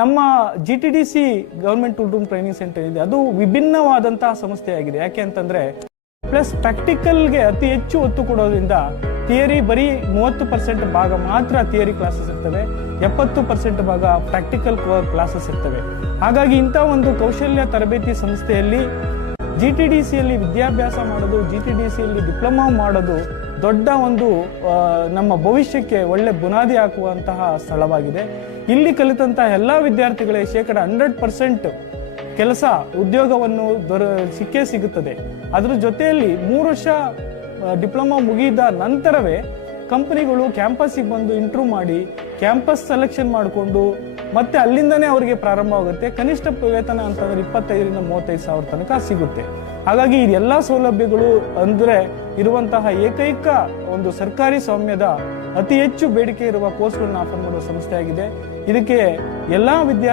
ನಮ್ಮ GTDC government tool room training centre ಇದೆ, ಅದು ವಿಭಿನ್ನವಾದಂತಹ ಸಂಸ್ಥೆಯಾಗಿದೆ. ಯಾಕೆ ಅಂತಂದ್ರೆ ಪ್ಲಸ್ ಪ್ರಾಕ್ಟಿಕಲ್ಗೆ ಅತಿ ಹೆಚ್ಚು ಒತ್ತು ಕೊಡೋದ್ರಿಂದ ಥಿಯರಿ ಬರೀ 30% ಭಾಗ ಮಾತ್ರ ಥಿಯರಿ ಕ್ಲಾಸಸ್ ಇರ್ತವೆ, 70% ಭಾಗ ಪ್ರಾಕ್ಟಿಕಲ್ ಕ್ಲಾಸಸ್ ಇರ್ತವೆ. ಹಾಗಾಗಿ ಇಂಥ ಒಂದು ಕೌಶಲ್ಯ ತರಬೇತಿ ಸಂಸ್ಥೆಯಲ್ಲಿ GTDCಯಲ್ಲಿ ವಿದ್ಯಾಭ್ಯಾಸ ಮಾಡೋದು, GTDCಯಲ್ಲಿ ಡಿಪ್ಲೊಮಾ ಮಾಡೋದು ದೊಡ್ಡ ಒಂದು ನಮ್ಮ ಭವಿಷ್ಯಕ್ಕೆ ಒಳ್ಳೆ ಬುನಾದಿ ಹಾಕುವಂತಹ ಸ್ಥಳವಾಗಿದೆ. ಇಲ್ಲಿ ಕಲಿತಂತಹ ಎಲ್ಲ ವಿದ್ಯಾರ್ಥಿಗಳಿಗೆ 100% ಕೆಲಸ ಉದ್ಯೋಗವನ್ನು ಸಿಕ್ಕೇ ಸಿಗುತ್ತದೆ. ಅದ್ರ ಜೊತೆಯಲ್ಲಿ 3 ವರ್ಷ ಡಿಪ್ಲೊಮಾ ಮುಗಿದ ನಂತರವೇ ಕಂಪನಿಗಳು ಕ್ಯಾಂಪಸ್ಸಿಗೆ ಬಂದು ಇಂಟರ್ವ್ಯೂ ಮಾಡಿ ಕ್ಯಾಂಪಸ್ ಸೆಲೆಕ್ಷನ್ ಮಾಡಿಕೊಂಡು ಮತ್ತೆ ಅಲ್ಲಿಂದನೇ ಅವರಿಗೆ ಪ್ರಾರಂಭ ಆಗುತ್ತೆ. ಕನಿಷ್ಠ ವೇತನ ಅಂತಂದ್ರೆ 25,000 ರಿಂದ 35,000 ತನಕ ಸಿಗುತ್ತೆ. ಹಾಗಾಗಿ ಇದೆಲ್ಲ ಸೌಲಭ್ಯಗಳು ಅಂದ್ರೆ ಇರುವಂತಹ ಏಕೈಕ ಒಂದು ಸರ್ಕಾರಿ ಸ್ವಾಮ್ಯದ ಅತಿ ಹೆಚ್ಚು ಬೇಡಿಕೆ ಇರುವ ಕೋರ್ಸ್ಗಳನ್ನ ಆಫರ್ ಮಾಡುವ ಸಂಸ್ಥೆಯಾಗಿದೆ. ಇದಕ್ಕೆ ಎಲ್ಲಾ ವಿದ್ಯಾರ್ಥಿ